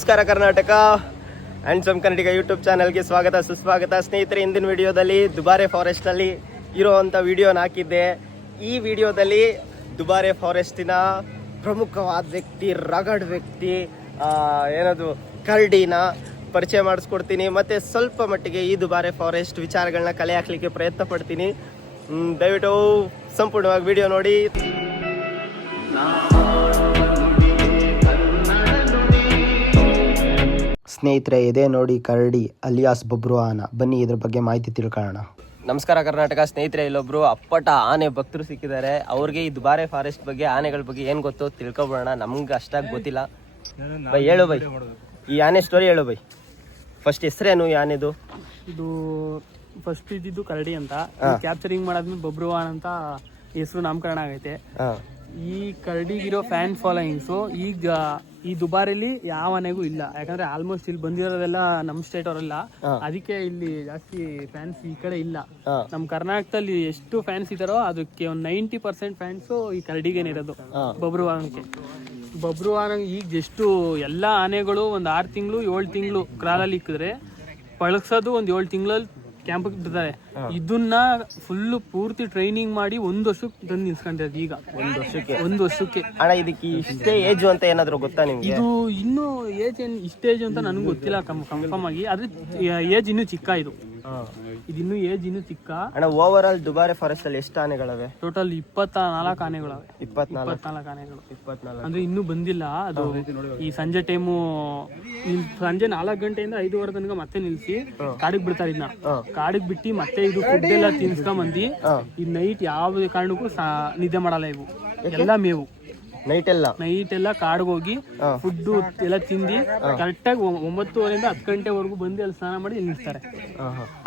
ನಮಸ್ಕಾರ Karnataka and some Kannadiga YouTube ಚಾನಲ್ಗೆ ಸ್ವಾಗತ ಸುಸ್ವಾಗತ. ಸ್ನೇಹಿತರೆ, ಇಂದಿನ ವಿಡಿಯೋದಲ್ಲಿ ದುಬಾರೆ ಫಾರೆಸ್ಟಲ್ಲಿ ಇರೋವಂಥ ವಿಡಿಯೋನ ಹಾಕಿದ್ದೆ. ಈ ವಿಡಿಯೋದಲ್ಲಿ ದುಬಾರೆ ಫಾರೆಸ್ಟಿನ ಪ್ರಮುಖವಾದ ವ್ಯಕ್ತಿ, ರಗಡ್ ವ್ಯಕ್ತಿ, ಏನದು ಕರಡಿನ ಪರಿಚಯ ಮಾಡಿಸ್ಕೊಡ್ತೀನಿ. ಮತ್ತು ಸ್ವಲ್ಪ ಮಟ್ಟಿಗೆ ಈ ದುಬಾರೆ ಫಾರೆಸ್ಟ್ ವಿಚಾರಗಳನ್ನ ಕಲೆ ಹಾಕಲಿಕ್ಕೆ ಪ್ರಯತ್ನ ಪಡ್ತೀನಿ. ದಯವಿಟ್ಟು ಸಂಪೂರ್ಣವಾಗಿ ವಿಡಿಯೋ ನೋಡಿ. ಸ್ನೇಹಿತರೆ, ಇದೇ ನೋಡಿ ಕರಡಿ ಅಲಿಯಾಸ್ ಬಬ್ರುವಾಹನ. ಬನ್ನಿ ಇದ್ರ ಬಗ್ಗೆ ಮಾಹಿತಿ ತಿಳ್ಕೊಳ್ಳೋಣ. ನಮಸ್ಕಾರ ಕರ್ನಾಟಕ. ಸ್ನೇಹಿತರೆ, ಇಲ್ಲೊಬ್ರು ಅಪ್ಪಟ ಆನೆ ಭಕ್ತರು ಸಿಕ್ಕಿದ್ದಾರೆ. ಅವ್ರಿಗೆ ಈ ದುಬಾರೆ ಫಾರೆಸ್ಟ್ ಬಗ್ಗೆ, ಆನೆಗಳ ಬಗ್ಗೆ ಏನು ಗೊತ್ತೋ ತಿಳ್ಕೊಬೋಣ. ನಮ್ಗೆ ಅಷ್ಟಾಗಿ ಗೊತ್ತಿಲ್ಲ. ಬೈ ಹೇಳು ಬೈ, ಈ ಆನೆ ಸ್ಟೋರಿ ಹೇಳು ಬೈ. ಫಸ್ಟ್ ಹೆಸರೇನು ಈ ಆನೆದು? ಇದು ಫಸ್ಟ್ ಇದ್ದಿದ್ದು ಕರಡಿ ಅಂತ, ಕ್ಯಾಪ್ಚರಿಂಗ್ ಮಾಡಾದ್ಮೇಲೆ ಬಬ್ರುವಾಹನ ಅಂತ ಹೆಸರು ನಾಮಕರಣ ಆಗೈತೆ. ಈ ಕರಡಿಗಿರೋ ಫ್ಯಾನ್ ಫಾಲೋಯಿಂಗ್ಸು ಈಗ ಈ ದುಬಾರಿಲಿ ಯಾವ ಆನೆಗೂ ಇಲ್ಲ. ಯಾಕಂದ್ರೆ ಆಲ್ಮೋಸ್ಟ್ ಇಲ್ಲಿ ಬಂದಿರೋದೆಲ್ಲ ನಮ್ಮ ಸ್ಟೇಟ್ ಅವರೆಲ್ಲ, ಅದಕ್ಕೆ ಇಲ್ಲಿ ಜಾಸ್ತಿ ಫ್ಯಾನ್ಸ್ ಈ ಕಡೆ ಇಲ್ಲ. ನಮ್ಮ ಕರ್ನಾಟಕದಲ್ಲಿ ಎಷ್ಟು ಫ್ಯಾನ್ಸ್ ಇದ್ದಾರೋ ಅದಕ್ಕೆ ಒಂದು 90% ಫ್ಯಾನ್ಸು ಈ ಕರಡಿಗೇನೆ ಇರೋದು, ಬಬ್ರುವಾಹನಕ್ಕೆ. ಬಬ್ರುವಾಹನ ಈಗ ಎಷ್ಟು ಎಲ್ಲ ಆನೆಗಳು ಒಂದು 6 ತಿಂಗಳು 7 ತಿಂಗಳು ಕ್ರಾಲಲ್ಲಿ ಇಕ್ಕಿದ್ರೆ ಪಳಗ್ಸೋದು ಒಂದು 7 ತಿಂಗಳಲ್ಲಿ ಕ್ಯಾಂಪ್ ಬಿಡ್ತಾರೆ. ಇದನ್ನ ಫುಲ್ ಪೂರ್ತಿ ಟ್ರೈನಿಂಗ್ ಮಾಡಿ 1 ವರ್ಷಕ್ಕೆ ತಂದು ನಿಲ್ಸ್ಕೊಂಡಿರೋದು. ಈಗ 1 ವರ್ಷಕ್ಕೆ ಅಣ್ಣ, ಇದಕ್ಕೆ ಇಷ್ಟೇ ಏಜ್ ಅಂತ ಏನಾದ್ರು ಗೊತ್ತಾ ನಿಮ್ಗೆ? ಇದು ಇನ್ನೂ ಏಜ್ ಏನು ಇಷ್ಟ ಏಜ್ ಅಂತ ನನಗೆ ಗೊತ್ತಿಲ್ಲ ಕನ್ಫರ್ಮ್ ಆಗಿ. ಆದ್ರೆ ಏಜ್ ಇನ್ನೂ ಚಿಕ್ಕ. ಇದಿನ್ನೂ ಏಜ್ ಇನ್ನೂ ಚಿಕ್ಕ. ಅಣ್ಣ, ಓವರ್ ಆಲ್ ದುಬಾರೆ ಫಾರೆಸ್ಟ್ ಅಲ್ಲಿ ಎಷ್ಟು ಆನೆಗಳವೆ? ಟೋಟಲ್ 24 ಆನೆಗಳವೆ. 24 ಆನೆಗಳು. ಅಂದ್ರೆ ಇನ್ನೂ ಬಂದಿಲ್ಲ. ಅದು ಈ ಸಂಜೆ ಟೈಮು ಸಂಜೆ 4 ಗಂಟೆಯಿಂದ 5:15 ತನಕ ಮತ್ತೆ ನಿಲ್ಸಿ ಕಾಡಿಗೆ ಬಿಡ್ತಾರೆ. ಇದನ್ನ ಕಾಡಿಗೆ ಬಿಟ್ಟು ಮತ್ತೆ ಇದು ಫುಡ್ ಎಲ್ಲ ತಿನ್ಸ್ಕೊಂಬಂದಿ ಈ ನೈಟ್ ಯಾವ ಕಾರಣಕ್ಕೂ ನಿದ್ದೆ ಮಾಡಲ್ಲ. ಇವು ಎಲ್ಲ ಮೇವು ನೈಟ್ ಎಲ್ಲ ಕಾಡಿಗೆ ಹೋಗಿ ಫುಡ್ ಎಲ್ಲ ತಿಂದು ಕರೆಕ್ಟಾಗಿ 9:30 10 ಗಂಟೆವರೆಗೂ ಬಂದು ಅಲ್ಲಿ ಸ್ನಾನ ಮಾಡಿ ನಿಲ್ಸ್ತಾರೆ.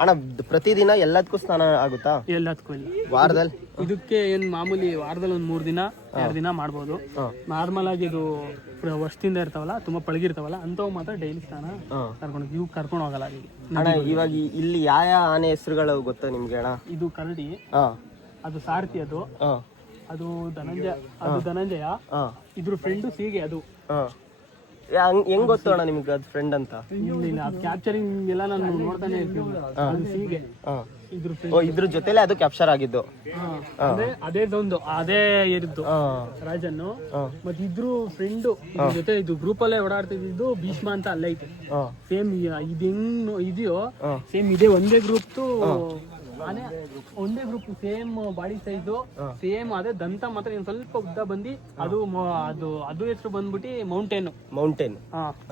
ಅಣ್ಣ, ಪ್ರತಿದಿನ ಎಲ್ಲದಕ್ಕೂ ಸ್ನಾನ ಆಗುತ್ತಾ? ಎಲ್ಲದಕ್ಕೂ ಇಲ್ಲ. ವಾರದಲ್ಲಿ ಇದಕ್ಕೆ ಏನ್ ಮಾಮೂಲಿ ವಾರದಲ್ಲಿ ಒಂದು 3 ದಿನ 2 ದಿನ ಮಾಡ್ಬೋದು. ನಾರ್ಮಲ್ ಆಗಿ ಇದು ವರ್ಷದಿಂದ ಇರ್ತಾವಲ್ಲ, ತುಂಬಾ ಪಳಗಿರ್ತಾವಲ್ಲ ಅಂತವ್ ಮಾತ್ರ ಡೈಲಿ ಸ್ನಾನ ಕರ್ಕೊಂಡು ಹೋಗಲ್ಲ. ಅಣ್ಣ, ಇವಾಗ ಇಲ್ಲಿ ಯಾವ ಆನೆ ಹೆಸರುಗಳು ಗೊತ್ತಾ ನಿಮ್ಗೆ? ಅಣ್ಣ, ಇದು ಕರಡಿ, ಅದು ಸಾರಥಿ, ಅದು ಧನಂಜಯ, ಇದ್ರ ಫ್ರೆಂಡು ಸೀಗೆ. ಅದು ಹೆಂಗ್ ಗೊತ್ತು ಅಣ್ಣ ನಿಮ್ಗೆ ಅದು ಫ್ರೆಂಡ್ ಅಂತ? ಇಲ್ಲ, ಅದು ಕ್ಯಾಪ್ಚರಿಂಗ್ ಎಲ್ಲ ನಾನು ನೋಡ್ತಾನೆ ಇರ್ತೀನಿ. ಅದು ಸೀಗೆ ಇದ್ರ ಜೊತೆಲೆ ಅದು ಕ್ಯಾಪ್ಚರ್ ಆಗಿದ್ದು. ಅದೇ ಇರಿದ್ದು ರಾಜನ್ನು. ಮತ್ತೆ ಇದ್ರು ಫ್ರೆಂಡ್ ಜೊತೆ ಇದು ಗ್ರೂಪ್ ಅಲ್ಲೇ ಓಡಾಡ್ತಿದ್ದು ಭೀಷ್ಮ ಅಂತ ಅಲ್ಲೇ ಐತೆ. ಸೇಮ್ ಇದು ಹೆಂಗ್ ಇದೆಯೋ ಸೇಮ್ ಇದೆ. ಒಂದೇ ಗ್ರೂಪ್ ಒಂದೇ group, same body size, same. ಅದೇ ದಂತ ಮಾತ್ರ ಇನ್ ಸ್ವಲ್ಪ ಉದ್ದ ಬಂದಿ. ಅದು ಹೆಸರು ಬಂದ್ಬಿಟ್ಟು ಮೌಂಟೇನ್.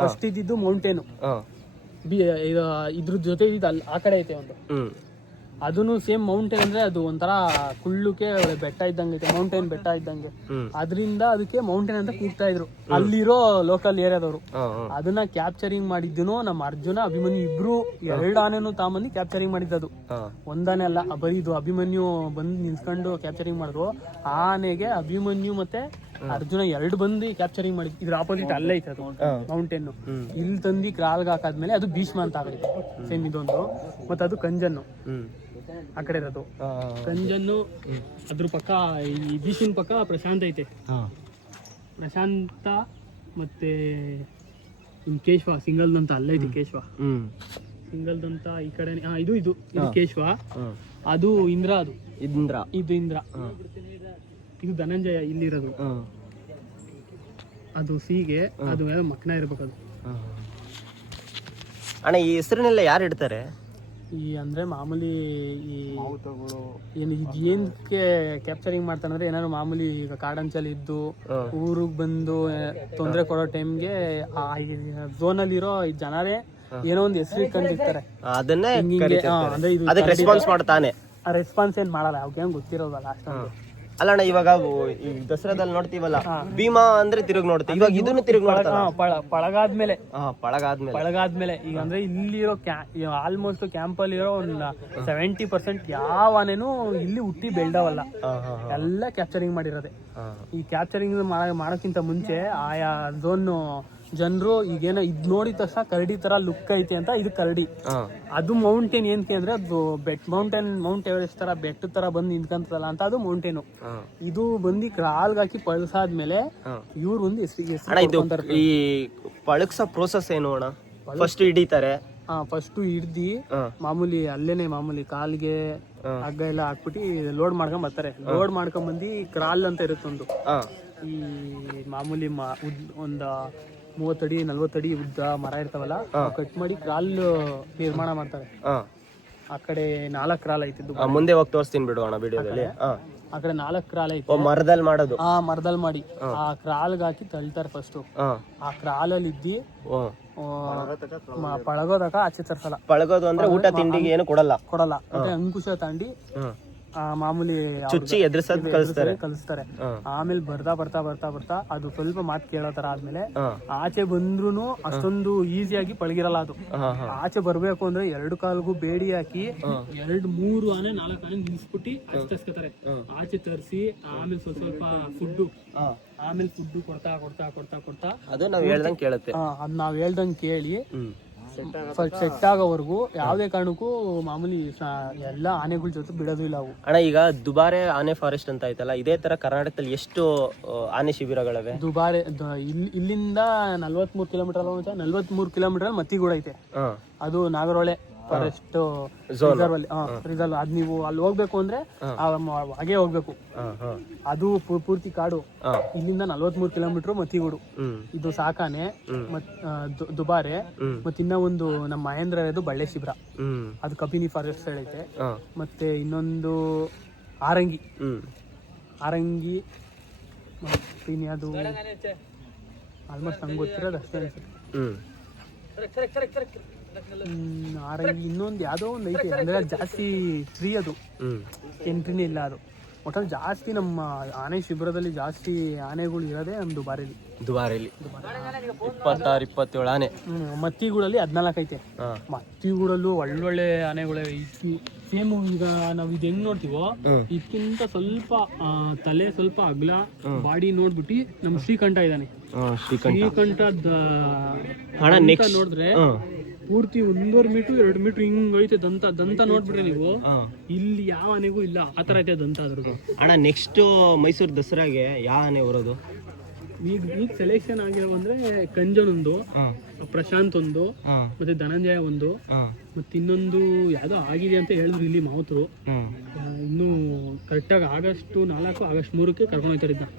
ಫಸ್ಟ್ ಇದ್ದಿದ್ದು ಮೌಂಟೇನು. ಇದ್ರ ಜೊತೆ ಇದ್ದಿದ್ದು ಅಲ್ಲಿ ಆ ಕಡೆ ಐತೆ ಒಂದು. ಅದನ್ನು ಸೇಮ್ ಮೌಂಟೇನ್ ಅಂದ್ರೆ ಅದು ಒಂಥರ ಕುಳ್ಳುಕೆ ಬೆಟ್ಟ ಇದ್ದಂಗೆ ಐತೆ, ಮೌಂಟೇನ್ ಬೆಟ್ಟ ಇದ್ದಂಗೆ. ಅದರಿಂದ ಅದಕ್ಕೆ ಮೌಂಟೇನ್ ಅಂತ ಕೂಗ್ತಾ ಇದ್ರು ಅಲ್ಲಿರೋ ಲೋಕಲ್ ಏರಿಯಾದವರು. ಅದನ್ನ ಕ್ಯಾಪ್ಚರಿಂಗ್ ಮಾಡಿದ್ದು ನಮ್ಮ ಅರ್ಜುನ, ಅಭಿಮನ್ಯು ಇಬ್ರು 2 ಆನೆನೂ ತಾಂಬಂದು ಕ್ಯಾಪ್ಚರಿಂಗ್ ಮಾಡಿದ್ದು. ಒಂದಾನೆ ಅಲ್ಲ, ಬರೀದು ಅಭಿಮನ್ಯು ಬಂದು ನಿಲ್ಸ್ಕೊಂಡು ಕ್ಯಾಪ್ಚರಿಂಗ್ ಮಾಡಿದ್ರು. ಆ ಆನೆಗೆ ಅಭಿಮನ್ಯು ಮತ್ತೆ ಅರ್ಜುನ 2 ಬಂದು ಕ್ಯಾಪ್ಚರಿಂಗ್ ಮಾಡಿದ್. ಇದ್ರ ಆಪೋಸಿಟ್ ಅಲ್ಲೇ ಐತೆ ಅದು ಮೌಂಟೇನ್. ಇಲ್ಲಿ ತಂದು ಕ್ರಾಲ್ಗೆ ಹಾಕಾದ್ಮೇಲೆ ಅದು ಭೀಷ್ಮ ಅಂತ ಆಗೈತೆ. ಸೇಮ್ ಇದೊಂದು. ಮತ್ತೆ ಅದು ಕಂಜನ್ನು ಆ ಕಡೆ ಇರೋದು. ಕಂಜನ್ನು ಅದ್ರ ಪಕ್ಕ, ಈ ಭೀಷ್ಮನ್ ಪಕ್ಕ ಪ್ರಶಾಂತ್ ಐತೆ. ಪ್ರಶಾಂತ ಮತ್ತೆ ಕೇಶವ ಸಿಂಗಲ್ದಂತ ಅಲ್ಲೇ ಐತೆ. ಕೇಶವ ಸಿಂಗಲ್ದಂತ ಈ ಕಡೆ. ಇದು ಕೇಶವ, ಅದು ಇಂದ್ರ. ಇದು ಇಂದ್ರ. ಇದು ಧನಂಜಯ ಇಲ್ಲಿರೋದು. ಅದು ಸೀಗೆ, ಅದು ಮಕ್ನ ಇರ್ಬೇಕು ಅದು. ಅಣ್ಣ, ಈ ಹೆಸರನ್ನೆಲ್ಲ ಯಾರು ಇಡ್ತಾರೆ? ಅಂದ್ರೆ ಮಾಮೂಲಿ ಏನಕ್ಕೆ ಕ್ಯಾಪ್ಚರಿಂಗ್ ಮಾಡ್ತಾನೆ ಅಂದ್ರೆ, ಏನಾದ್ರು ಮಾಮೂಲಿ ಈಗ ಕಾಡಂಚಲ್ಲಿ ಇದ್ದು ಊರಿಗೆ ಬಂದು ತೊಂದರೆ ಕೊಡೋ ಟೈಮ್ಗೆ ಝೋನ್ ಅಲ್ಲಿ ಇರೋ ಜನರೇ ಏನೋ ಒಂದು ಹೆಸರು ಇಟ್ಕೊಂಡಿರ್ತಾರೆ. ಅದನ್ನೇ ರೆಸ್ಪಾನ್ಸ್ ಮಾಡ್ತಾನೆ. ರೆಸ್ಪಾನ್ಸ್ ಏನ್ ಮಾಡಲ್ಲ, ಅವ್ಕೇನ್ ಗೊತ್ತಿರೋದಲ್ಲ ಅಷ್ಟೊಂದು. ಅಲ್ಲಣ್ಣ, ಇವಾಗ ಈ ದಸರಾದಲ್ಲಿ ನೋಡ್ತೀವಲ್ಲ, ಭೀಮಾ ಅಂದ್ರೆ ತಿರುಗಿ ನೋಡ್ತೀವಿ. ಇವಾಗ ಇದನ್ನು ತಿರುಗಿ ನೋಡ್ತಾರ ಪಳಗಾದ್ಮೇಲೆ. ಈಗ ಅಂದ್ರೆ ಇಲ್ಲಿರೋ ಆಲ್ಮೋಸ್ಟ್ ಕ್ಯಾಂಪಲ್ಲಿ ಇರೋ ಒಂದು 70% ಯಾವ ಆನೆನೂ ಇಲ್ಲಿ ಹುಟ್ಟಿ ಬೆಳ್ದವಲ್ಲ, ಎಲ್ಲ ಕ್ಯಾಪ್ಚರಿಂಗ್ ಮಾಡಿರೋದೆ. ಈ ಕ್ಯಾಪ್ಚರಿಂಗ್ ಮಾಡೋಕ್ಕಿಂತ ಮುಂಚೆ ಆಯಾ ಝೋನ್ ಜನರು ಈಗೇನೋ ಇದ್ ನೋಡಿದ ತಕ್ಷಣ ಕರಡಿ ತರ ಲುಕ್ ಐತೆ ಅಂತ ಇದು ಕರಡಿ. ಅದು ಮೌಂಟೇನ್ ಏನಕ್ಕೆ ಅಂದ್ರೆ ಅದು ಮೌಂಟ್ ಎವರೆಸ್ಟ್ ತರ ಬೆಟ್ಟ ತರ ಬಂದು ನಿಂತ್ಕೊಂತದಲ್ಲ ಅಂತ ಅದು ಮೌಂಟೇನು. ಇದು ಬಂದು ಕಾಲ್ಗಾಕಿ ಪಳಸಾದ್ಮೇಲೆ ಇವ್ರು ಒಂದು ಹೆಸರು ಈ ಪಳಗ್ಸ ಪ್ರೋಸೆಸ್ ಏನು ಅಣ್ಣ? ಫಸ್ಟ್ ಹಿಡಿತಾರೆ, ಫಸ್ಟ್ ಹಿಡ್ದಿ ಮಾಮೂಲಿ ಕಾಲ್ಗೆ ಹಗ್ಗ ಎಲ್ಲ ಹಾಕ್ಬಿಟ್ಟು ಲೋಡ್ ಮಾಡ್ಕೊಂಡ್ ಬರ್ತಾರೆ. ಲೋಡ್ ಮಾಡ್ಕೊಂಡ್ ಬಂದು ಕ್ರಾಲ್ ಅಂತ ಇರುತ್ತೊಂದು, ಈ ಮಾಮೂಲಿ ಒಂದ 30 ಅಡಿ 40 ಅಡಿ ಉದ್ದ ಮರ ಇರ್ತಾವಲ್ಲ ಕಟ್ ಮಾಡಿ ಕ್ರಾಲ್ ನಿರ್ಮಾಣ ಮಾಡ್ತಾರೆ. ಆ ಕಡೆ 4 ಕ್ರಾಲ್ ಐತಿ, ಮುಂದೆ ಹೋಗಿ ತೋರಿಸ್ತೀನಿ ಬಿಡು ಅಣ್ಣ ವಿಡಿಯೋದಲ್ಲಿ. ಆ ಕಡೆ 4 ಕ್ರಾಲ್ ಐತಿ, ಮರದಲ್ಲಿ ಮಾಡೋದು. ಮರದಲ್ಲಿ ಮಾಡಿ ಆ ಕ್ರಾಲ್ಗೆ ಹಾಕಿ ತಳ್ತಾರೆ ಫಸ್ಟ್. ಆ ಕ್ರಾಲಲ್ಲಿ ಇದ್ದಿ ಪಳಗೋದಾಗ ಆಚೆ ತರ್ಸಲ್ಲ. ಪಳಗೋದು ಅಂದ್ರೆ ಊಟ ತಿಂಡಿಗೆ ಏನು ಕೊಡಲ್ಲ. ಮತ್ತೆ ಅಂಕುಶ ತಾಂಡಿ ಮಾಮೂಲಿ ಚುಚ್ಚಿ ಎದುರಿಸೋದು ಕಲಿಸ್ತಾರೆ. ಆಮೇಲೆ ಬರ್ತಾ ಅದು ಸ್ವಲ್ಪ ಮಾತು ಕೇಳೋ ತರ ಆದ್ಮೇಲೆ ಆಚೆ ಬಂದ್ರು ಅಷ್ಟೊಂದು ಈಸಿಯಾಗಿ ಪಳಗಿರಲ್ಲ ಅದು. ಆಚೆ ಬರ್ಬೇಕು ಅಂದ್ರೆ 2 ಕಾಲ್ಗೂ ಬೇಡಿ ಹಾಕಿ 2, 3 ಆನೆ 4 ಆನೆ ನಿಲ್ಸ್ಬಿಟ್ಟು ಆಚೆ ತರ್ಸ್ಕೊತಾರೆ. ಆಚೆ ತರಿಸಿ ಆಮೇಲೆ ಸ್ವಲ್ಪ ಫುಡ್ ಕೊಡ್ತಾ ಅದು ನಾವ್ ಹೇಳ್ದಂಗೆ ಕೇಳುತ್ತೆ. ಅದ್ ನಾವ್ ಹೇಳ್ದಂಗೆ ಕೇಳಿ ಸೆಟ್ ಆಗೋವರೆಗೂ ಯಾವ್ದೇ ಕಾರಣಕ್ಕೂ ಮಾಮೂಲಿ ಎಲ್ಲ ಆನೆಗಳ ಜೊತೆ ಬಿಡೋದು ಇಲ್ಲ ಅವು. ಅಣ್ಣ ಈಗ ದುಬಾರೆ ಆನೆ ಫಾರೆಸ್ಟ್ ಅಂತ ಆಯ್ತಲ್ಲ, ಇದೇ ತರ ಕರ್ನಾಟಕದಲ್ಲಿ ಎಷ್ಟು ಆನೆ ಶಿಬಿರಗಳಿವೆ? ದುಬಾರೆ ಇಲ್ಲಿಂದ 43 ಕಿಲೋಮೀಟರ್ 43 ಕಿಲೋಮೀಟರ್ ಮತ್ತಿಗೂಡ ಐತೆ. ಅದು ನಾಗರೋಳೆ ಫಾರೆಸ್ಟ್ ರಿಸರ್ವ್. ಅದ್ ನೀವು ಅಲ್ಲಿ ಹೋಗ್ಬೇಕು ಅಂದ್ರೆ ಹಾಗೆ ಹೋಗ್ಬೇಕು. ಅದು ಪೂರ್ತಿ ಕಾಡು. ಇಲ್ಲಿಂದ 43 ಕಿಲೋಮೀಟರ್ ಮತ್ತಿಗೂಡು. ಇದು ಸಾಕಾನೆ, ದುಬಾರೆ, ಮತ್ತೆ ಇನ್ನ ಒಂದು ನಮ್ಮ ಮಹೇಂದ್ರ ಇರೋದು ಬಳ್ಳೆ ಶಿಬಿರ, ಅದು ಕಬಿನಿ ಫಾರೆಸ್ಟ್ ಸೈಡ್ ಐತೆ. ಮತ್ತೆ ಇನ್ನೊಂದು ಆರಂಗಿ ಮತ್ತೆ ಅದು ಆಲ್ಮೋಸ್ಟ್ ನಂಗೆ ಗೊತ್ತಿರೋದು ಅಷ್ಟೇ ಅನ್ಸುತ್ತೆ. ಆರಂಗಿ ಇನ್ನೊಂದು ಯಾವ್ದೋ ಒಂದು ಐತೆ, ಅಂದ್ರೆ ಜಾಸ್ತಿ ಫ್ರೀ, ಅದು ಎಂಟ್ರಿನೇ ಇಲ್ಲ. ಅದು ಒಟ್ಟಲ್ಲಿ ಜಾಸ್ತಿ ನಮ್ಮ ಆನೆ ಶಿಬಿರದಲ್ಲಿ ಜಾಸ್ತಿ ಆನೆಗಳು ಇರೋದೇ ನಮ್ಮ ದುಬಾರಿಲಿ 26-27 ಆನೆ. ಮತ್ತಿಗೂಡಲ್ಲಿ 14 ಐತೆ. ಮತ್ತಿಗೂಡಲ್ಲೂ ಒಳ್ಳೊಳ್ಳೆ ಆನೆಗಳೇ. ಸೇಮ್ ಈಗ ನಾವ್ ಇದು ಹೆಂಗ್ ನೋಡ್ತೀವೋ ಇದಕ್ಕಿಂತ ಸ್ವಲ್ಪ ತಲೆ ಸ್ವಲ್ಪ ಅಗ್ಲ, ಬಾಡಿ ನೋಡ್ಬಿಟ್ಟು ನಮ್ ಶ್ರೀಕಂಠ ಇದ್ದಾನೆ. ಶ್ರೀಕಂಠದ ನೋಡಿದ್ರೆ ಪೂರ್ತಿ 1.5 ಮೀಟರ್ 2 ಮೀಟರ್ ಹಿಂಗ್ ಐತೆ ದಂತ ನೋಡ್ಬಿಟ್ರೆ ನೀವು, ಇಲ್ಲಿ ಯಾವ ಆನೆಗೂ ಇಲ್ಲ ಆತರ ಐತೆ ದಂತ ಅದ್ರದ್ದು. ಅಣ್ಣ ನೆಕ್ಸ್ಟ್ ಮೈಸೂರು ದಸರಾಗೆ ಯಾವ ಆನೆ ಬರೋದು? ಈಗ ಸೆಲೆಕ್ಷನ್ ಆಗಿರೋ ಅಂದ್ರೆ ಕಂಜನೊಂದು, ಪ್ರಶಾಂತ್ ಒಂದು, ಮತ್ತೆ ಧನಂಜಯ ಒಂದು, ಮತ್ತೆ ಇನ್ನೊಂದು ಯಾವ್ದೋ ಆಗಿದೆ ಅಂತ ಹೇಳಿದ್ರು ಇಲ್ಲಿ ಮಾವುತರು. ಇನ್ನು ಕರೆಕ್ಟಾಗಿ ಆಗಸ್ಟ್ 4 ಆಗಸ್ಟ್ 3ಕ್ಕೆ ಕರ್ಕೊಂಡು ಹೋಗ್ತಾರೆ ಇದನ್ನ.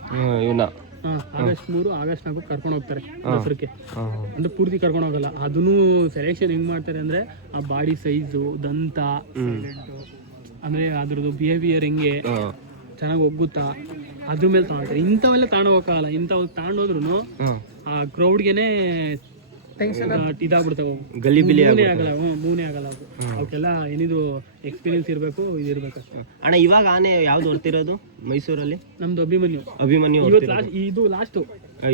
ಆಗಸ್ಟ್ 3 ಆಗಸ್ಟ್ 4 ಕರ್ಕೊಂಡು ಹೋಗ್ತಾರೆ ದಸರಕ್ಕೆ. ಅಂದ್ರೆ ಪೂರ್ತಿ ಕರ್ಕೊಂಡು ಹೋಗಲ್ಲ. ಅದನ್ನು ಸೆಲೆಕ್ಷನ್ ಹೆಂಗ್ ಮಾಡ್ತಾರೆ ಅಂದ್ರೆ ಆ ಬಾಡಿ ಸೈಜು, ದಂತ, ಅಂದ್ರೆ ಅದ್ರದ್ದು ಬಿಹೇವಿಯರ್ ಹೆಂಗೆ ಚೆನ್ನಾಗಿ ಒಗ್ಗುತ್ತಾ ಅದ್ರ ಮೇಲೆ ತಗೊಂತಾರೆ. ಇಂಥವೆಲ್ಲ ತಗೊಂಡೋಗಕ್ಕಾಗಲ್ಲ. ಇಂಥವ್ ತಗೊಂಡೋದ್ರು ಆ ಕ್ರೌಡ್ಗೆನೆ ಇದಾಗ್ಬಿಡ್ತಾವೆ, ಮೂನೇ ಆಗಲ್ಲ. ಅವಕ್ಕೆಲ್ಲ ಏನಿದು ಎಕ್ಸ್ಪೀರಿಯನ್ಸ್ ಇರಬೇಕು, ಇದಿರ್ಬೇಕು ಅಷ್ಟೇ. ಅಣ್ಣ ಇವಾಗ ಆನೆ ಯಾವ್ದು ಹೊರ್ತಿರೋದು ಮೈಸೂರಲ್ಲಿ? ನಮ್ದು ಅಭಿಮನ್ಯು. ಇದು ಲಾಸ್ಟ್,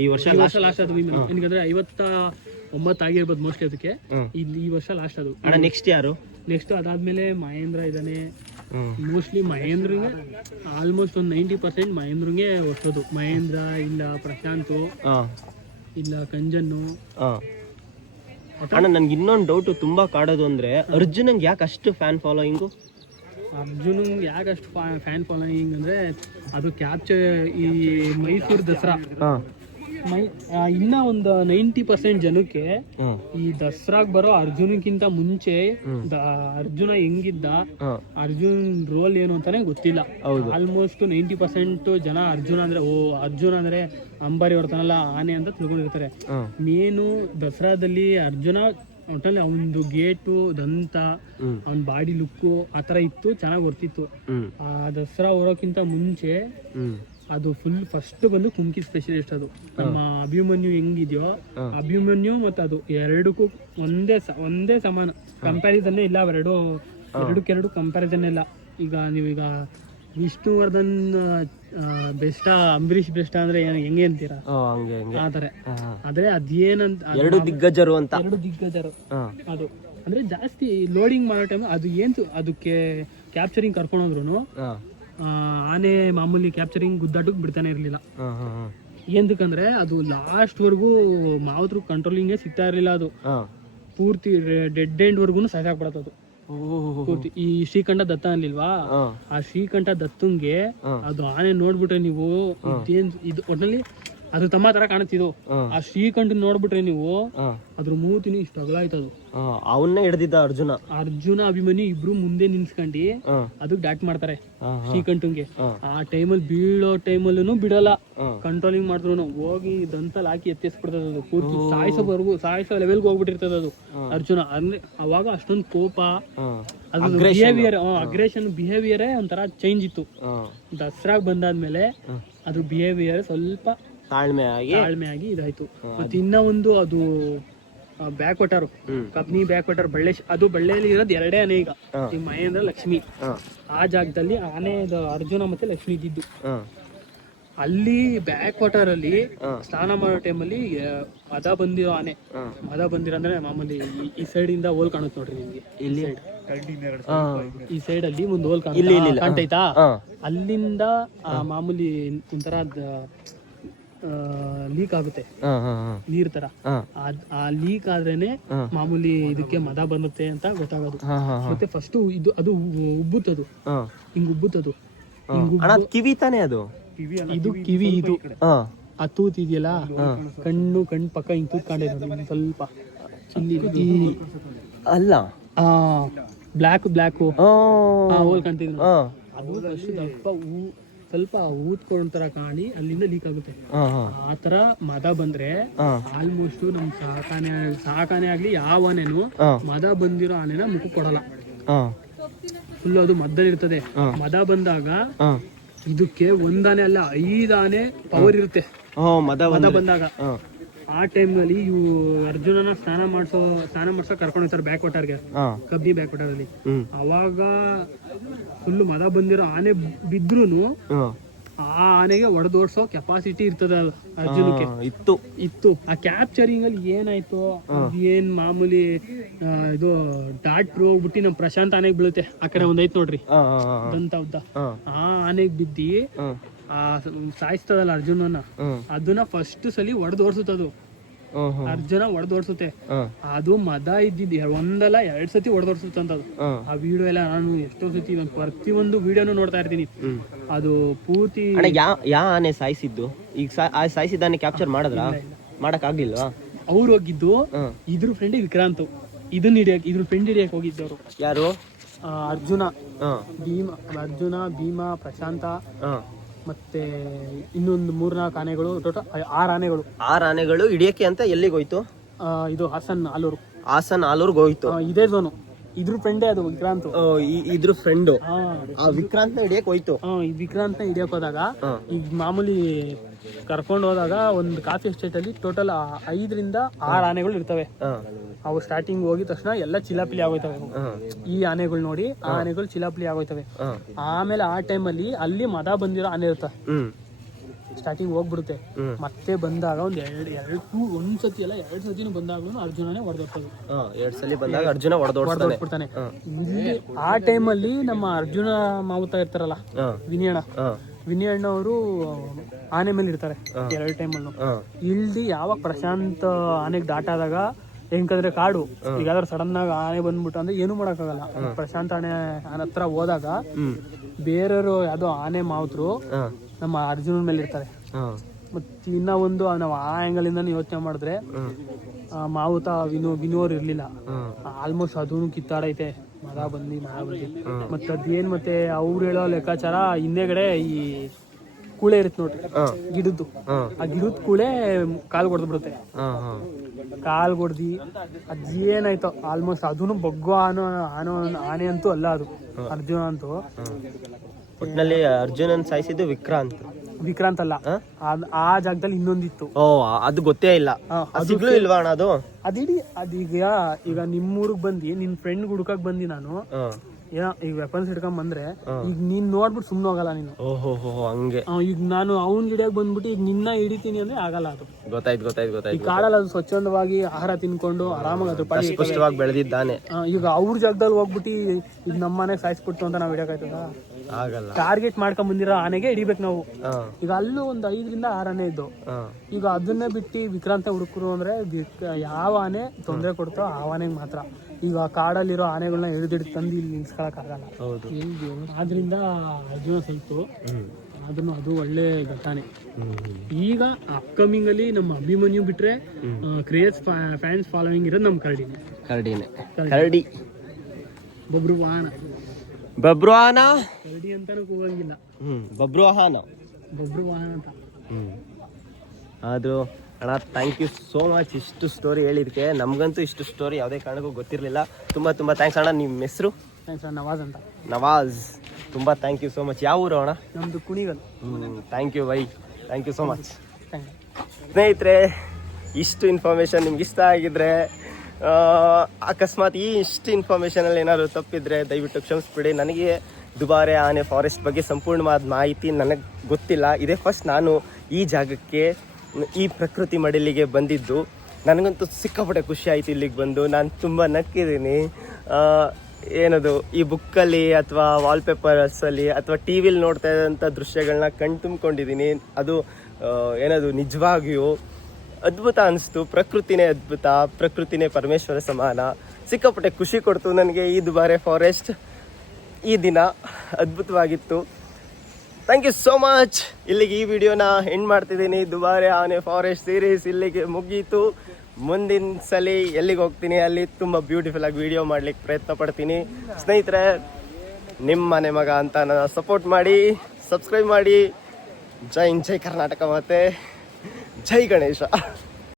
ಈ ವರ್ಷ ಲಾಸ್ಟ್ ಅದು ಅಭಿಮನ್ಯು. ಏನಂದ್ರೆ 59 ಆಗಿರ್ಬೋದು ಮೋಸ್ಟ್ಲಿ ಅದಕ್ಕೆ. ಈ ವರ್ಷ ಲಾಸ್ಟ್ ಅದು. ಅಣ್ಣ ನೆಕ್ಸ್ಟ್ ಯಾರು? ನೆಕ್ಸ್ಟ್ ಅದಾದ್ಮೇಲೆ ಮಹೇಂದ್ರ ಇದ್ದಾನೆ. ಮೋಸ್ಟ್ಲಿ ಮಹೇಂದ್ರಂಗೆ ಆಲ್ಮೋಸ್ಟ್ ಒಂದು 90% ಮಹೇಂದ್ರಂಗೆ ಹೊಸದು. ಮಹೇಂದ್ರ ಇಲ್ಲ, ಪ್ರಶಾಂತ್ ಇಲ್ಲ, ಕಂಜನ್ನು. ಅಣ್ಣ ನನ್ಗೆ ಇನ್ನೊಂದು ಡೌಟ್ ತುಂಬಾ ಕಾಡೋದು ಅಂದ್ರೆ ಅರ್ಜುನಂಗೆ ಯಾಕೆ ಅಷ್ಟು ಫ್ಯಾನ್ ಫಾಲೋಯಿಂಗು? ಅರ್ಜುನಂಗೆ ಯಾಕೆ ಅಷ್ಟು ಫ್ಯಾನ್ ಫಾಲೋಯಿಂಗ್ ಅಂದ್ರೆ ಅದು ಕ್ಯಾಪ್ಚರ್ ಈ ಮೈಸೂರು ದಸರಾ ಇನ್ನ ಒಂದು 90% ಜನಕ್ಕೆ ಈ ದಸರಾಗ್ ಬರೋ ಅರ್ಜುನಕ್ಕಿಂತ ಮುಂಚೆ ಅರ್ಜುನ ಹೆಂಗಿದ್ದ, ಅರ್ಜುನ್ ರೋಲ್ ಏನು ಅಂತಾನೆ ಗೊತ್ತಿಲ್ಲ. ಆಲ್ಮೋಸ್ಟ್ 90% ಜನ ಅರ್ಜುನ ಅಂದ್ರೆ ಅಂಬಾರಿ ಹೊರತಾನಲ್ಲ ಆನೆ ಅಂತ ತಿಳ್ಕೊಂಡಿರ್ತಾರೆ. ಮೇನು ದಸರಾದಲ್ಲಿ ಅರ್ಜುನ ಒಟ್ಟಲ್ಲಿ ಅವನದು ಗೇಟು, ದಂತ, ಅವನ ಬಾಡಿ ಲುಕ್ಕು ಆತರ ಇತ್ತು, ಚೆನ್ನಾಗಿ ಬರ್ತಿತ್ತು. ಆ ದಸರಾ ಹೊರೋಕ್ಕಿಂತ ಮುಂಚೆ ಅದು ಫುಲ್ ಫಸ್ಟ್ ಬಂದು ಕುಮ್ಕಿ ಸ್ಪೆಷಲಿಸ್ಟ್. ಅದು ನಮ್ಮ ಅಭಿಮನ್ಯು ಹೆಂಗಿದ್ಯೋ, ಅಭಿಮನ್ಯು ಮತ್ತು ಅದು ಎರಡಕ್ಕೂ ಒಂದೇ ಸಮಾನ. ಕಂಪ್ಯಾರಿಸನ್ನೇ ಇಲ್ಲ ಎರಡಕ್ಕೆರಡು ಕಂಪ್ಯಾರಿಸನ್ ಇಲ್ಲ. ಈಗ ನೀವೀಗ ವಿಷ್ಣುವರ್ಧನ್ ಬೆಸ್ಟ, ಅಂಬರೀಷ್ ಬೆಸ್ಟ ಅಂದ್ರೆ ಹೆಂಗೆ ಅಂತೀರಾ ಆತರ. ಆದ್ರೆ ಅದೇನಂತ ಎರಡು ದಿಗ್ಗಜರು ಅದು ಅಂದ್ರೆ ಜಾಸ್ತಿ ಲೋಡಿಂಗ್ ಮಾಡೋ ಟೈಮ್ ಅದು ಅದಕ್ಕೆ ಕ್ಯಾಪ್ಚರಿಂಗ್ ಕರ್ಕೊಂಡೋದ್ರು ಆನೆ ಮಾಮೂಲಿ ಕ್ಯಾಪ್ಚರಿಂಗ್ ಗುದ್ದಾಟಕ್ಕೆ ಬಿಡ್ತಾನೆ ಇರ್ಲಿಲ್ಲ. ಎಂದಕ್ಕಂದ್ರೆ ಅದು ಲಾಸ್ಟ್ ವರ್ಗು ಮಾವತ್ರ ಕಂಟ್ರೋಲಿಂಗೇ ಸಿಗ್ತಾ ಇರ್ಲಿಲ್ಲ. ಅದು ಪೂರ್ತಿ ಡೆಡ್ ಎಂಡ್ ವರ್ಗು ಸಾಕಾಗ್ಬಿಡತ್ತೆ ಅದು ಪೂರ್ತಿ. ಈ ಶ್ರೀಕಂಠ ದತ್ತ ಅನ್ಲಿಲ್ವಾ, ಆ ಶ್ರೀಕಂಠ ದತ್ತಂಗೆ ಅದು ಆನೆ ನೋಡ್ಬಿಟ್ರೆ ನೀವು ಇದು ಒಟ್ನಲ್ಲಿ ಅದ್ರ ತಮ್ಮ ತರ ಕಾಣುತ್ತಿದ್ದು. ಆ ಶ್ರೀಕಂಠ ನೋಡ್ಬಿಟ್ರೆ ನೀವು ಅದ್ರ ಮೂತಿನಿ ಇಷ್ಟ ಅಗಲ ಆಯ್ತದು. ಅವನ್ನೇ ಹಿಡ್ದಿದ್ದ ಅರ್ಜುನ ಅಭಿಮನ್ಯು ಇಬ್ರು ಮುಂದೆ ನಿಲ್ಸ್ಕೊಂಡಿ ಅದಕ್ಕೆ ಡಾಟ್ ಮಾಡ್ತಾರೆ ಶ್ರೀಕಂಠಂಗೆ. ಆ ಟೈಮಲ್ಲಿ ಬೀಳೋ ಟೈಮಲ್ಲೂ ಬಿಡಲ್ಲ, ಕಂಟ್ರೋಲಿಂಗ್ ಮಾಡಿದ್ರು ಹೋಗಿ ದಂತಲ್ಲಿ ಹಾಕಿ ಎತ್ತಿಸ್ಬಿಡ್ತದ ಅದು ಪೂರ್ತಿ. ಸಾಯಿಸೋ ಲೆವೆಲ್ಗೆ ಹೋಗ್ಬಿಟ್ಟಿರ್ತದ ಅದು ಅರ್ಜುನ. ಅಂದ್ರೆ ಅವಾಗ ಅಷ್ಟೊಂದು ಕೋಪ, ಅದು ಬಿಹೇವಿಯರ್, ಅಗ್ರೆಷನ್ ಬಿಹೇವಿಯರೇ ಒಂಥರ ಚೇಂಜ್ ಇತ್ತು. ದಸರಾಗ್ ಬಂದಾದ್ಮೇಲೆ ಅದು ಬಿಹೇವಿಯರ್ ಸ್ವಲ್ಪ ತಾಳ್ಮೆ ಆಗಿ ಇದಾಯ್ತು. ಮತ್ತೆ ಇನ್ನ ಒಂದು ಅದು back water, Kabini back water Balle, ಅದು ಬಳ್ಳೆಯಲ್ಲಿ ಇರೋದು ಎರಡೇ ಆನೆ ಈಗ, ಈ ಮಹೇಂದ್ರ ಲಕ್ಷ್ಮಿ. ಆ ಜಾಗದಲ್ಲಿ ಆನೆ ಅರ್ಜುನ ಮತ್ತೆ ಲಕ್ಷ್ಮಿ ಇದ್ದಿದ್ದು. ಅಲ್ಲಿ ಬ್ಯಾಕ್ ವಾಟರ್ ಅಲ್ಲಿ ಸ್ನಾನ ಮಾಡೋ ಟೈಮಲ್ಲಿ ಮದ ಬಂದಿರೋ ಆನೆ, ಮದ ಬಂದಿರೋ ಅಂದ್ರೆ ಮಾಮೂಲಿ ಈ ಸೈಡ್ ಇಂದ ಹೋಲ್ ಕಾಣುತ್ತೆ ನೋಡ್ರಿ ನಿಮ್ಗೆ, ಇಲ್ಲಿ ಈ ಸೈಡ್ ಅಲ್ಲಿ ಒಂದು ಹೋಲ್ ಕಾಣ್ತೈತಾ, ಅಲ್ಲಿಂದ ಮಾಮೂಲಿ ಒಂಥರ ಲೀಕ್ ಆಗುತ್ತೆ ನೀರ್ ತರ. ಆ ಲೀಕ್ ಆದ್ರೇನೆ ಮಾಮೂಲಿ ಇದಕ್ಕೆ ಮದ ಬರುತ್ತೆ ಅಂತ ಗೊತ್ತಾಗೋದು. ಮತ್ತೆ ಫಸ್ಟ್ ಇದು ಅದು ಉಬ್ಬುತ್ತದು, ಹಿಂಗ್ ಉಬ್ಬುತ್ತದು. ಕಿವಿ ತಾನೆ ಅದು, ಇದು ಕಿವಿ. ಇದು ಆ ತೂತ್ ಇದೆಯಲ್ಲ, ಕಣ್ಣು ಪಕ್ಕ ಹಿಂಗ್ ತೂತ್ಕೊಂಡಿರೋದು ಸ್ವಲ್ಪ ಅಲ್ಲ, ಬ್ಲ್ಯಾಕ್ ಹೋಲ್ ಕಾಣ್ತಿದ್ರು. ಅದು ಫಸ್ಟ್ ದಪ್ಪ ಸ್ವಲ್ಪ ಊದ್ಕೊಂಡ್ ಕಾಣಿ ಅಲ್ಲಿಂದ ಲೀಕ್ ಆಗುತ್ತೆ. ಆ ತರ ಮದ ಬಂದ್ರೆ ಆಲ್ಮೋಸ್ಟ್ ನಮ್ ಸಾಕಾನೆ ಆಗ್ಲಿ ಯಾವ ಆನೆನು ಮದ ಬಂದಿರೋ ಆನೆನ ಮುಖ ಕೊಡಲ್ಲ, ಫುಲ್ ಅದು ಮದ್ದಲ್ಲಿ ಇರ್ತದೆ. ಮದ ಬಂದಾಗ ಇದಕ್ಕೆ ಒಂದಾನೆ ಅಲ್ಲ 5 ಆನೆ ಪವರ್ ಇರುತ್ತೆ ಮದ ಬಂದಾಗ. ಆ ಟೈಮ್ ನಲ್ಲಿ ಇವು ಅರ್ಜುನನ ಸ್ನಾನ ಮಾಡ್ಸೋ ಕರ್ಕೊಂಡು ಹೋಗ್ತಾರೆ ಬ್ಯಾಕ್ ವಾಟರ್ಗೆ, ಕಬ್ಬಿ ಬ್ಯಾಕ್ ವಾಟರ್ ಅಲ್ಲಿ. ಅವಾಗ ಫುಲ್ ಮದ ಬಂದಿರೋ ಆನೆ ಬಿದ್ರೂನು ಆ ಆನೆಗೆ ಹೊಡೆದೋಡ್ಸೋ ಕೆಪಾಸಿಟಿ ಇರ್ತದ ಅರ್ಜುನಕ್ಕೆ, ಇತ್ತು. ಆ ಕ್ಯಾಪ್ಚರಿಂಗ್ ಅಲ್ಲಿ ಏನಾಯ್ತು, ಏನ್ ಮಾಮೂಲಿ ಇದು ಡಾಟ್ ಹೋಗ್ಬಿಟ್ಟು ನಮ್ ಪ್ರಶಾಂತ್ ಆನೆಗೆ ಬೀಳುತ್ತೆ. ಆ ಕಡೆ ಒಂದ್ ಐತ್ ನೋಡ್ರಿ ದಂತ ಉದ್ದ, ಆ ಆನೆಗೆ ಬಿದ್ದಿ ಆ ಸಾಯಿಸ್ತದಲ್ಲ ಅರ್ಜುನನ್ನ, ಅದನ್ನ ಫಸ್ಟ್ ಸಲಿ ಹೊಡೆದೋಡ್ಸುತ್ತದು ಅರ್ಜುನ, ಹೊಡೆದೋಡ್ಸುತ್ತೆ. ಅದು ಮದ ಇದ್ದಿದ್ದು ಒಂದಲ್ಲ 2 ಸತಿ ಹೊಡೆದೋಡ್ಸುತ್ತಂತದು. ಆ ವಿಡಿಯೋ ಎಲ್ಲ ನಾನು ಎಷ್ಟೋ ಸತಿ ಪ್ರತಿಯೊಂದು ವಿಡಿಯೋನು ನೋಡ್ತಾ ಇರ್ತೀನಿ. ಅದು ಪೂರ್ತಿ ಯಾ ಆನೆ ಸಾಯಿಸಿದ್ದು, ಈಗ ಸಾಯಿಸಿದ್ದಾನೆ ಕ್ಯಾಪ್ಚರ್ ಮಾಡಿದ್ರ, ಮಾಡಕ್ ಆಗ್ಲಿಲ್ವಾ? ಅವ್ರು ಹೋಗಿದ್ದು ಇದ್ರ ಫ್ರೆಂಡ್ ವಿಕ್ರಾಂತ್, ಇದ್ರ ಫ್ರೆಂಡ್ ಹಿಡಿಯಕ್ ಹೋಗಿದ್ದವ್ರು. ಯಾರು? ಅರ್ಜುನ, ಭೀಮಾ, ಪ್ರಶಾಂತ, ಮತ್ತೆ ಇನ್ನೊಂದು 3-4 ಆನೆಗಳು, ಟೋಟಲ್ 6 ಆನೆಗಳು ಹಿಡಿಯಕ್ಕೆ ಅಂತ ಎಲ್ಲಿಗೆ ಹೋಯ್ತು? ಇದು ಹಾಸನ್ ಆಲೂರ್ಗೆ ಹೋಯ್ತು. ಇದೇ ಝೋನು. ಇದ್ರ ಫ್ರೆಂಡೇ ಅದು ವಿಕ್ರಾಂತ್. ಇದ್ರ ಫ್ರೆಂಡ್ ವಿಕ್ರಾಂತ್ ನ ಹಿಡಿಯಕ್ ಹೋಯ್ತು. ವಿಕ್ರಾಂತ್ ನ ಹಿಡಿಯಕ್ ಹೋದಾಗ ಈಗ ಮಾಮೂಲಿ ಕರ್ಕೊಂಡು ಹೋದಾಗ ಒಂದು ಕಾಫಿ ಎಸ್ಟೇಟ್ ಅಲ್ಲಿ ಟೋಟಲ್ 5 6 ಆನೆಗಳು ಇರ್ತವೆ. ಅವು ಸ್ಟಾರ್ಟಿಂಗ್ ಹೋಗಿದ ತಕ್ಷಣ ಎಲ್ಲ ಚಿಲಾಪಿಲಿ ಆಗೋಯ್ತವೆ. ಈ ಆನೆಗಳು ನೋಡಿ ಆ ಆನೆಗಳು ಚಿಲಾಪಿಲಿ ಆಗೋಯ್ತವೆ. ಆಮೇಲೆ ಆ ಟೈಮಲ್ಲಿ ಅಲ್ಲಿ ಮದ ಬಂದಿರೋ ಆನೆ ಇರುತ್ತೆ, ಸ್ಟಾರ್ಟಿಂಗ್ ಹೋಗ್ಬಿಡುತ್ತೆ. ಮತ್ತೆ ಬಂದಾಗ ಒಂದ್ಸತಿ ಅಲ್ಲ 2 ಸತಿನೂ ಬಂದಾಗ್ಲೂ ಅರ್ಜುನನೇ ಹೊಡೆದೋಗ್ತದೆ. 2 ಸಲ ಬಂದಾಗ ಅರ್ಜುನ ಹೊಡೆದೋಡ್ಬಿಡ್ತಾನೆ. ಇಲ್ಲಿ ಆ ಟೈಮಲ್ಲಿ ನಮ್ಮ ಅರ್ಜುನ ಮಾವುತ ಇರ್ತಾರಲ್ಲ ವಿನಯಣ್ಣ ಅವರು ಆನೆ ಮೇಲೆ ಇರ್ತಾರೆ 2 ಟೈಮಲ್ಲೂ. ಇಲ್ಲಿ ಯಾವಾಗ ಪ್ರಶಾಂತ್ ಆನೆಗೆ ದಾಟ್ ಆದಾಗ, ಹೆಂಗಂದ್ರೆ ಕಾಡು, ಈಗ ಯಾವ್ದಾದ್ರು ಸಡನ್ ಆಗಿ ಆನೆ ಬಂದ್ಬಿಟ್ಟು ಅಂದ್ರೆ ಏನು ಮಾಡಕ್ಕಾಗಲ್ಲ. ಪ್ರಶಾಂತ್ ಆನೆ ಹತ್ರ ಹೋದಾಗ ಬೇರೆಯವರು ಯಾವ್ದೋ ಆನೆ ಮಾವುತರು ನಮ್ಮ ಅರ್ಜುನನ ಮೇಲೆ ಇರ್ತಾರೆ. ಮತ್ತೆ ಇನ್ನ ಒಂದು ನಾವು ಆ ಆಂಗಲ್ ಇಂದ ಯೋಚನೆ ಮಾಡಿದ್ರೆ ಮಾವುತ ವಿನೋರ್ ಇರ್ಲಿಲ್ಲ, ಆಲ್ಮೋಸ್ಟ್ ಅದೂ ಕಿತ್ತಾಡೈತೆ ಮರ ಬಂದಿ. ಮತ್ತೆ ಅದೇನ್ ಮತ್ತೆ ಅವ್ರು ಹೇಳೋ ಲೆಕ್ಕಾಚಾರ ಹಿಂದೆಗಡೆ ಈ ಕೂಳೆ ಇರುತ್ತೆ ನೋಡ್ರಿ ಗಿಡದ್ದು, ಆ ಗಿಡದ ಕೂಳೆ ಕಾಲ್ ಹೊಡೆದ್ ಬಿಡುತ್ತೆ. ಕಾಲ್ ಹೊಡ್ದಿ ಅದೇನಾಯ್ತು ಆಲ್ಮೋಸ್ಟ್ ಅದನ್ನು ಬಗ್ಗೋ ಆನೆ ಅಂತೂ ಅಲ್ಲ ಅದು ಅರ್ಜುನ ಅಂತೂ. ಒಟ್ನಲ್ಲಿ ಅರ್ಜುನನ್ ಸಾಯಿಸಿದ್ದು ವಿಕ್ರಾಂತ್ ಅಲ್ಲ, ಆ ಜಾಗದಲ್ಲಿ ಇನ್ನೊಂದಿತ್ತು. ಅದು ಗೊತ್ತೇ ಇಲ್ಲ, ಸಿಗ್ಲೂ ಇಲ್ವಾ ಅಣ್ಣ ಅದು? ಅದೀಗ ನಿಮ್ಮೂರಿಗೆ ಬಂದು ನಿನ್ ಫ್ರೆಂಡ್ ಹುಡುಕಕ್ ಬಂದಿ ನಾನು. ಏನೋ ಈಗ ವೆಪನ್ಸ್ ಹಿಡ್ಕೊಂಡ್ ಬಂದ್ರೆ ಈಗ ನೀನ್ ನೋಡ್ಬಿಟ್ಟು ಸುಮ್ನೆ ಹೋಗಲ್ಲ ನೀನು. ಓಹೋ ಹಂಗೆ. ಈಗ ನಾನು ಅವ್ನ್ ಗಿಡಕ್ಕೆ ಬಂದ್ಬಿಟ್ಟು ಈಗ ನಿನ್ನ ಹಿಡಿತೀನಿ ಅಂದ್ರೆ ಆಗಲ್ಲ. ಅದು ಗೊತ್ತಾಯ್ತು. ಈ ಕಾಡಲ್ಲಿ ಅದು ಸ್ವಚ್ಛಂದವಾಗಿ ಆಹಾರ ತಿನ್ಕೊಂಡು ಆರಾಮಾಗಿ ಅದ್ರ ಪಾಡಿ ಸ್ಪಷ್ಟವಾಗಿ ಬೆಳೆದಿದ್ದಾನೆ. ಈಗ ಅವ್ರ ಜಾಗದಲ್ಲಿ ಹೋಗ್ಬಿಟ್ಟು ಈಗ ನಮ್ಮ ಮನೆಗೆ ಸಾಯಿಸ್ಬಿಟ್ಟು ಅಂತ ನಾವ್ ಹಿಡಿಯಕಾಯ್ತದ? ಆಗಲ್ಲ. ಟಾರ್ಗೆಟ್ ಮಾಡ್ಕೊಂಡ್ ಬಂದಿರೋ ಆನೆಗೆ ಹಿಡಿಬೇಕು ನಾವು. ಈಗ ಅಲ್ಲೂ ಒಂದು 5 ರಿಂದ 6 ಆನೆ ಇದ್ದು. ಈಗ ಅದನ್ನೇ ಬಿಟ್ಟು ವಿಕ್ರಾಂತ ಹುಡುಕರು ಅಂದ್ರೆ ಯಾವ ಆನೆ ತೊಂದರೆ ಕೊಡ್ತೋ ಆ ಆನೆಗೆ ಮಾತ್ರ. ಈಗ ಕಾಡಲ್ಲಿರೋ ಆನೆಗಳನ್ನ ಹಿಡಿದಿಡ್ ತಂದು ಇಲ್ಲಿ ನಿಲ್ಸ್ಕೊಳಕ್ ಆಗಲ್ಲ. ಆದ್ರಿಂದ ಜೀವನ ಸ್ವಲ್ಪ ಅದು ಒಳ್ಳೆ ಘಟನೆ. ಈಗ ಅಪ್ಕಮಿಂಗ್ ಅಲ್ಲಿ ನಮ್ಮ ಅಭಿಮನ್ಯು ಬಿಟ್ರೆ ಕ್ರೇಜ್ ಫ್ಯಾನ್ಸ್ ಫಾಲೋವಿಂಗ್ ಇರೋದು ನಮ್ಮ ಕರಡಿ. ಬಬ್ರುವಾಹನ ಕರಡಿ ಅಂತಾನು ಕೂಗಂಗಿಲ್ಲ. ಬಬ್ರುವಾಹನ ಅಂತ. ಅದು ಅಣ್ಣ, ಥ್ಯಾಂಕ್ ಯು ಸೋ ಮಚ್ ಇಷ್ಟು ಸ್ಟೋರಿ ಹೇಳಿದಕ್ಕೆ. ನಮಗಂತೂ ಇಷ್ಟು ಸ್ಟೋರಿ ಯಾವುದೇ ಕಾರಣಕ್ಕೂ ಗೊತ್ತಿರಲಿಲ್ಲ. ತುಂಬ ಥ್ಯಾಂಕ್ಸ್ ಅಣ್ಣ. ನಿಮ್ಮ ಹೆಸರು? ನವಾಜ್ ಅಂತ. ನವಾಜ್, ತುಂಬ ಥ್ಯಾಂಕ್ ಯು ಸೋ ಮಚ್. ಯಾವ ಊರು ಅಣ್ಣ? ನಮ್ಮದು Kunigal. Thank you bye, thank you so much. ಸ್ನೇಹಿತರೆ, ಇಷ್ಟು ಇನ್ಫಾರ್ಮೇಷನ್ ನಿಮ್ಗೆ ಇಷ್ಟ ಆಗಿದ್ರೆ, ಅಕಸ್ಮಾತ್ ಇಷ್ಟು ಇನ್ಫಾರ್ಮೇಷನಲ್ಲಿ ಏನಾದರೂ ತಪ್ಪಿದ್ರೆ ದಯವಿಟ್ಟು ಕ್ಷಮಿಸ್ಬಿಡಿ. ನನಗೆ ದುಬಾರೆ ಆನೆ ಫಾರೆಸ್ಟ್ ಬಗ್ಗೆ ಸಂಪೂರ್ಣವಾದ ಮಾಹಿತಿ ನನಗೆ ಗೊತ್ತಿಲ್ಲ. ಇದೇ ಫಸ್ಟ್ ನಾನು ಈ ಜಾಗಕ್ಕೆ, ಈ ಪ್ರಕೃತಿ ಮಡಿಲಿಗೆ ಬಂದಿದ್ದು. ನನಗಂತೂ ಸಿಕ್ಕಾಪಟ್ಟೆ ಖುಷಿ ಆಯಿತು ಇಲ್ಲಿಗೆ ಬಂದು. ನಾನು ತುಂಬ ನಕ್ಕಿದ್ದೀನಿ. ಏನದು ಈ ಬುಕ್ಕಲ್ಲಿ ಅಥವಾ ವಾಲ್ಪೇಪರ್ಸಲ್ಲಿ ಅಥವಾ ಟಿ ವಿಲಿ ನೋಡ್ತಾ ಇದ್ದಂಥ ದೃಶ್ಯಗಳನ್ನ ತುಂಬಿಕೊಂಡಿದ್ದೀನಿ. ಅದು ಏನದು ನಿಜವಾಗಿಯೂ ಅದ್ಭುತ ಅನಿಸ್ತು. ಪ್ರಕೃತಿನೇ ಅದ್ಭುತ, ಪ್ರಕೃತಿನೇ ಪರಮೇಶ್ವರ ಸಮಾನ. ಸಿಕ್ಕಾಪಟ್ಟೆ ಖುಷಿ ಕೊಡ್ತು ನನಗೆ ಈ ದುಬಾರೆ ಫಾರೆಸ್ಟ್. ಈ ದಿನ ಅದ್ಭುತವಾಗಿತ್ತು. Thank you so much. ಇಲ್ಲಿಗೆ ಈ ವಿಡಿಯೋನ ಎಂಡ್ ಮಾಡ್ತಿದ್ದೀನಿ. ದುಬಾರೆ ಆನೆ ಫಾರೆಸ್ಟ್ ಸೀರೀಸ್ ಇಲ್ಲಿಗೆ ಮುಗೀತು. ಮುಂದಿನ ಸಲ ಎಲ್ಲಿಗೆ ಹೋಗ್ತೀನಿ ಅಲ್ಲಿ ತುಂಬ ಬ್ಯೂಟಿಫುಲ್ ಆಗಿ ವಿಡಿಯೋ ಮಾಡ್ಲಿಕ್ಕೆ ಪ್ರಯತ್ನ ಪಡ್ತೀನಿ. ಸ್ನೇಹಿತರೆ, ನಿಮ್ಮ ಮನೆ ಮಗ ಅಂತ ನನ್ನ ಸಪೋರ್ಟ್ ಮಾಡಿ, ಸಬ್ಸ್ಕ್ರೈಬ್ ಮಾಡಿ. ಜೈ ಕರ್ನಾಟಕ ಮತ್ತೆ ಜೈ ಗಣೇಶ.